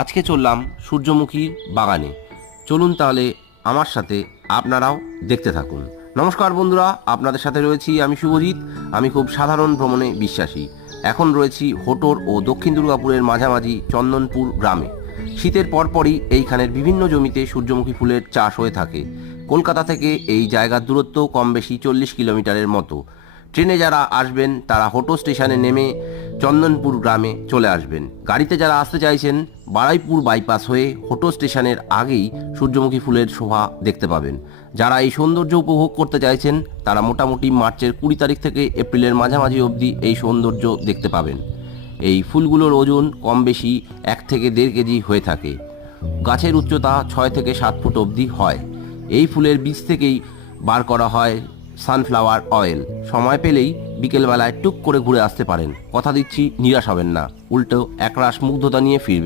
আজকে চললাম সূর্যমুখীর বাগানে। চলুন তাহলে আমার সাথে আপনারাও দেখতে থাকুন। নমস্কার বন্ধুরা, আপনাদের সাথে রয়েছি আমি শুভজিৎ। আমি খুব সাধারণ ভ্রমণে বিশ্বাসী। এখন রয়েছি হোটোর ও দক্ষিণ দুর্গাপুরের মাঝামাঝি চন্দনপুর গ্রামে। শীতের পরপরই এইখানের বিভিন্ন জমিতে সূর্যমুখী ফুলের চাষ হয়ে থাকে। কলকাতা থেকে এই জায়গার দূরত্ব কম বেশি 40 কিলোমিটারের মতো। ট্রেনে যারা আসবেন তারা হোটো স্টেশনে নেমে চন্দনপুর গ্রামে চলে আসবেন। গাড়িতে যারা আসতে চাইছেন বারুইপুর বাইপাস হয়ে হোটো স্টেশনের আগেই সূর্যমুখী ফুলের শোভা দেখতে পাবেন। যারা এই সৌন্দর্য উপভোগ করতে চাইছেন তারা মোটামুটি মার্চের 20 তারিখ থেকে এপ্রিলের মাঝামাঝি অবধি এই সৌন্দর্য দেখতে পাবেন। এই ফুলগুলোর ওজন কম বেশি 1 থেকে 1.5 কেজি হয়ে থাকে। গাছের উচ্চতা 6 থেকে 7 ফুট অবধি হয়। এই ফুলের বীজ থেকেই বার করা হয় সানফ্লাওয়ার অয়েল। সময় পেলেই বিকেলবেলায় টুক করে ঘুরে আসতে পারেন। কথা দিচ্ছি নিরাশ হবেন না, উল্টো একরাশ মুগ্ধতা নিয়ে ফিরবেন।